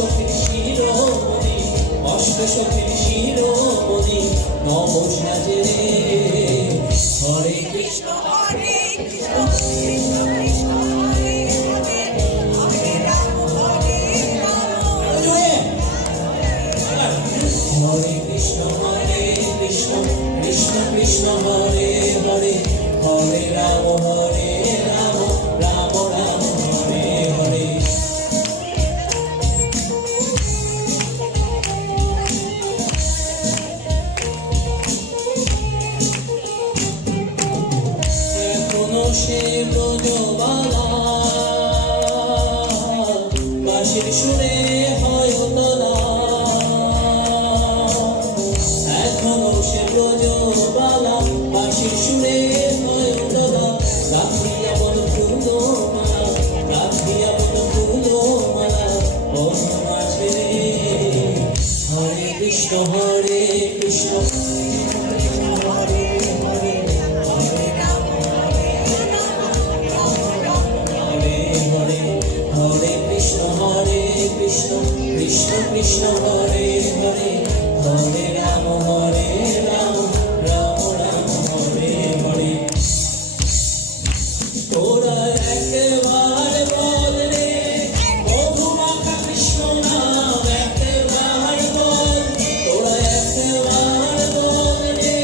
সখীর শিরোমণি, অষ্ট সখীর শিরোমণি নব সাজে রে। হরে কৃষ্ণ হরে কৃষ্ণ কৃষ্ণ কৃষ্ণ হরে হরে হরে রাম হরে রাম হরে কৃষ্ণ কৃষ্ণ কৃষ্ণ হরে হরে হরে রাম রাম রাম হরে হরে। এখনো সে ব্রজবালা বাঁশির সুরে হয় তোলা, এখনো সে ব্রজবালা বাঁশির সুরে হয় তোলা। রাখিয়া বল ফুল মালা, রাখিয়া বল ফুল মালা ওর মাঝে রে। হরে কৃষ্ণ কৃষ্ণ হরে হরে হরে রাম হরে হরে হরে কৃষ্ণ কৃষ্ণ কৃষ্ণ হরে হরে হরে রাম রাম রাম হরে হরে। তোরা একবার বল রে মধুমাখা কৃষ্ণ নাম, একবার বল তোরা একবার বল রে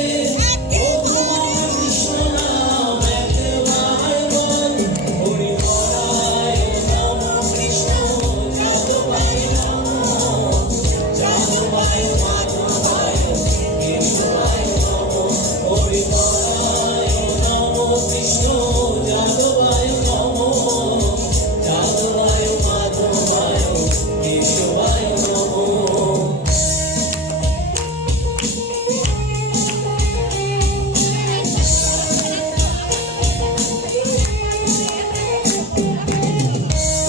মধুমাখা কৃষ্ণ নাম, একবার বল। হরি হরায় নম কৃষ্ণ যাদবায় নম, যাদবায় মাধবায় কেশবায় নম। হরি হরায় নম কৃষ্ণ যাদবায় নম, যাদবায় মাধবায় কেশবায় নম।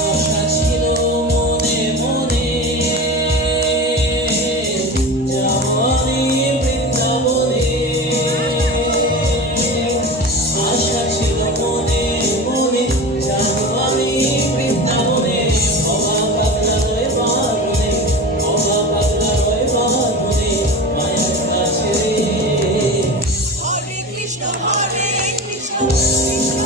আশা ছিল মনে মনে যাবনি বৃন্দাবনে, আশা ছিল মনে মনে যাবনি বৃন্দাবনে। ভবা পাগলা রয়ে বাঁধনে, ভবা পাগলা রয়ে বাঁধনে মায়ার কাছে রে। হরে কৃষ্ণ কৃষ্ণ